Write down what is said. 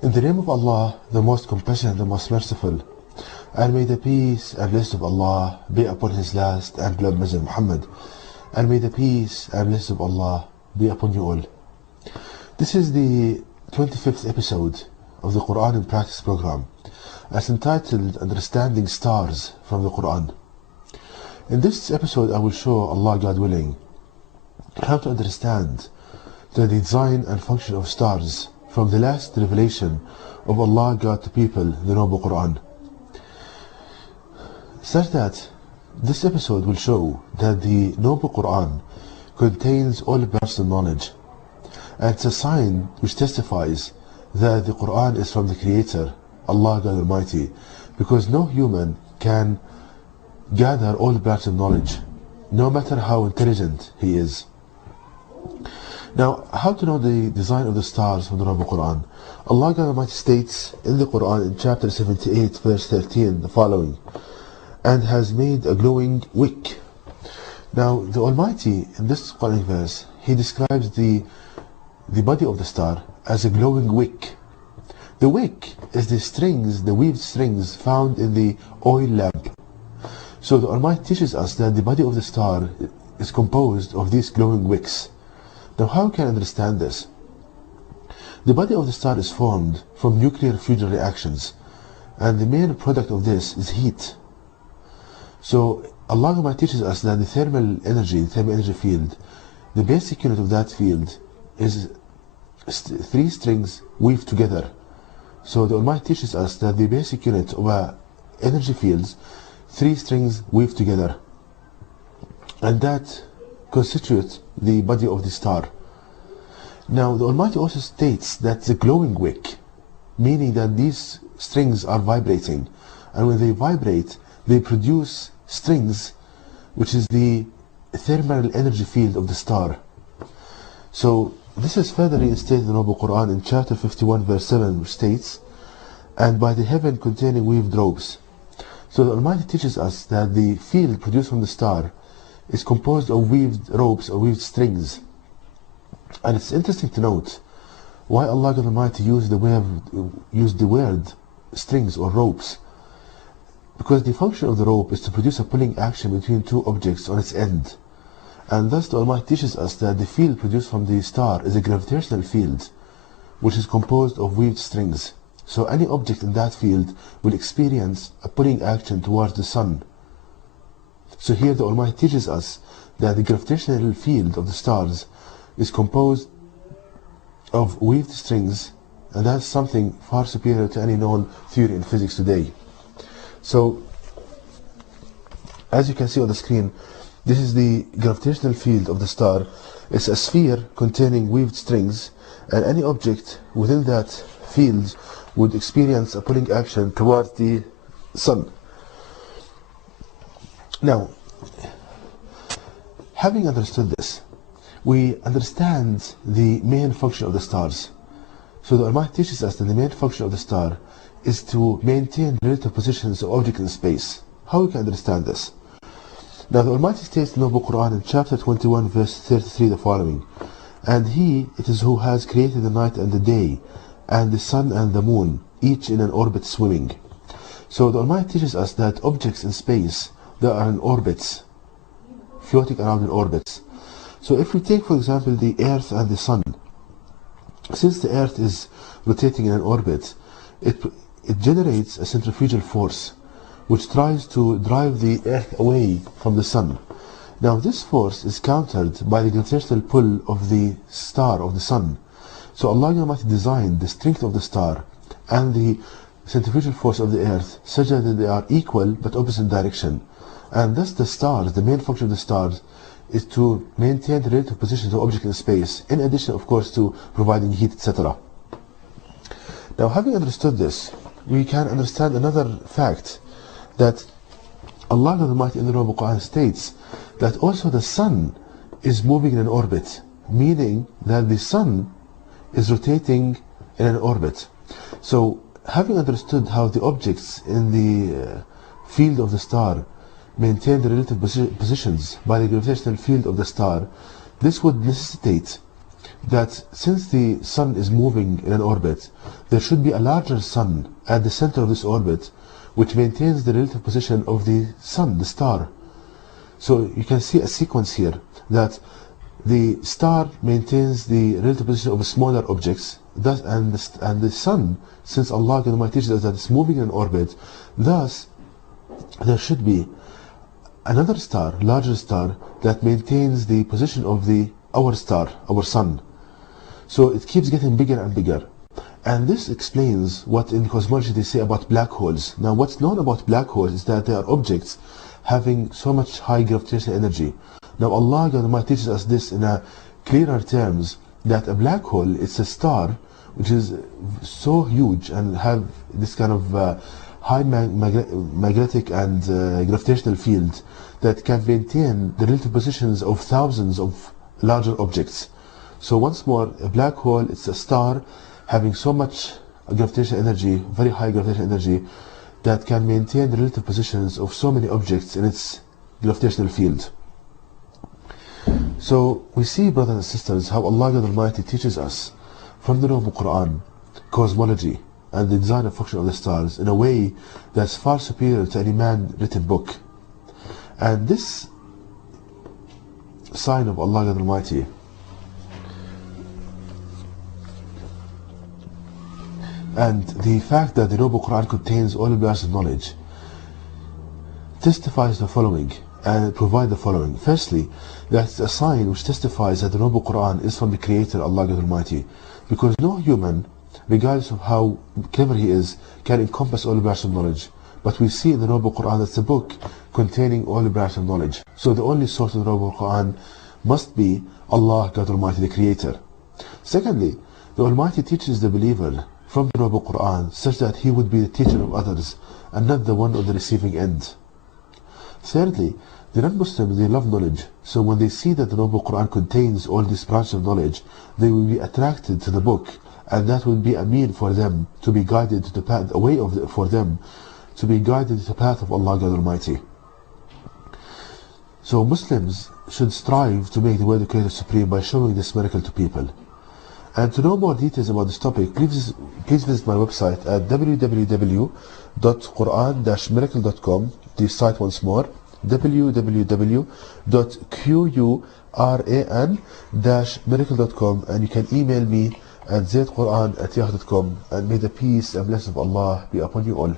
In the name of Allah, the most compassionate, the most merciful, and may the peace and blessing of Allah be upon His last and beloved Messenger Muhammad, and may the peace and blessing of Allah be upon you all. This is the 25th episode of the Quran in Practice program, as entitled Understanding Stars from the Quran. In this episode, I will show, Allah God willing, how to understand the design and function of stars from the last revelation of Allah God to people, the Noble Quran. Such that this episode will show that the Noble Quran contains all branches of knowledge, and it's a sign which testifies that the Quran is from the Creator, Allah God Almighty, because no human can gather all branches of knowledge, no matter how intelligent he is. Now, how to know the design of the stars from the Noble Quran? Allah God Almighty states in the Quran in chapter 78 verse 13 the following: and has made a glowing wick. Now, the Almighty in this Quranic verse, He describes the body of the star as a glowing wick. The wick is the strings, the weaved strings found in the oil lamp. So the Almighty teaches us that the body of the star is composed of these glowing wicks. Now, how can I understand this? The body of the star is formed from nuclear fusion reactions, and the main product of this is heat. So Allah teaches us that the thermal energy field, the basic unit of that field is three strings weaved together. So the Almighty teaches us that the basic unit of a energy fields, three strings weaved together, and that constitutes the body of the star. Now, the Almighty also states that the glowing wick, meaning that these strings are vibrating, and when they vibrate, they produce strings, which is the thermal energy field of the star. So this is further reinstated in the Noble Quran in chapter 51 verse 7, which states, and by the heaven containing weaved ropes. So the Almighty teaches us that the field produced from the star is composed of weaved ropes or weaved strings. And it's interesting to note why Allah God Almighty used the word strings or ropes, because the function of the rope is to produce a pulling action between two objects on its end, and thus the Almighty teaches us that the field produced from the star is a gravitational field, which is composed of weaved strings. So any object in that field will experience a pulling action towards the sun. So here the Almighty teaches us that the gravitational field of the stars is composed of weaved strings, and that's something far superior to any known theory in physics today. So, as you can see on the screen, this is the gravitational field of the star. It's a sphere containing weaved strings, and any object within that field would experience a pulling action towards the sun. Now, having understood this, we understand the main function of the stars. So the Almighty teaches us that the main function of the star is to maintain relative positions of objects in space. How we can understand this? Now the Almighty states in the Noble Quran in chapter 21 verse 33 the following: and He it is who has created the night and the day, and the sun and the moon, each in an orbit swimming. So the Almighty teaches us that objects in space, they are in orbits, floating around in orbits. So if we take, for example, the Earth and the Sun, since the Earth is rotating in an orbit, it generates a centrifugal force which tries to drive the Earth away from the Sun. Now this force is countered by the gravitational pull of the star, of the Sun. So Allah Almighty designed the strength of the star and the centrifugal force of the Earth such that they are equal but opposite direction. And thus the stars, the main function of the stars, is to maintain the relative positions of objects in space, in addition, of course, to providing heat, etc. Now, having understood this, we can understand another fact, that Allah Almighty in the Noble Quran states that also the sun is moving in an orbit, meaning that the sun is rotating in an orbit. So, having understood how the objects in the field of the star maintain the relative positions by the gravitational field of the star, this would necessitate that since the sun is moving in an orbit, there should be a larger sun at the center of this orbit, which maintains the relative position of the sun, the star. So you can see a sequence here that the star maintains the relative position of smaller objects, thus, and the sun, since Allah teaches us that it's moving in an orbit, thus there should be another star, larger star, that maintains the position of our star, our sun. So it keeps getting bigger and bigger. And this explains what in cosmology they say about black holes. Now what's known about black holes is that they are objects having so much high gravitational energy. Now Allah teaches us this in a clearer terms, that a black hole is a star which is so huge and have this kind of high magnetic and gravitational field that can maintain the relative positions of thousands of larger objects. So once more, a black hole, it's a star having so much gravitational energy, very high gravitational energy, that can maintain the relative positions of so many objects in its gravitational field. So we see, brothers and sisters, how Allah Almighty teaches us from the Noble Quran cosmology and the design and function of the stars in a way that's far superior to any man-written book. And this sign of Allah Almighty and the fact that the Noble Quran contains all the bars of knowledge testifies the following and provide the following. Firstly, that's a sign which testifies that the Noble Quran is from the Creator, Allah Almighty, because no human, regardless of how clever he is, can encompass all the bars of knowledge. But we see in the Noble Quran that's a book containing all the bars of knowledge. So the only source of the Noble Quran must be Allah, God Almighty, the Creator. Secondly, the Almighty teaches the believer from the Noble Quran such that he would be the teacher of others and not the one on the receiving end. Thirdly, the non-Muslims, they love knowledge, so when they see that the Noble Quran contains all these branches of knowledge, they will be attracted to the book, and that will be a mean for them to be guided to the path, a way for them to be guided to the path of Allah God Almighty. So Muslims should strive to make the word of Creator supreme by showing this miracle to people. And to know more details about this topic, please visit my website at www.quran-miracle.com. The site once more, www.quran-miracle.com, and you can email me at zaidquran@yahoo.com, and may the peace and blessings of Allah be upon you all.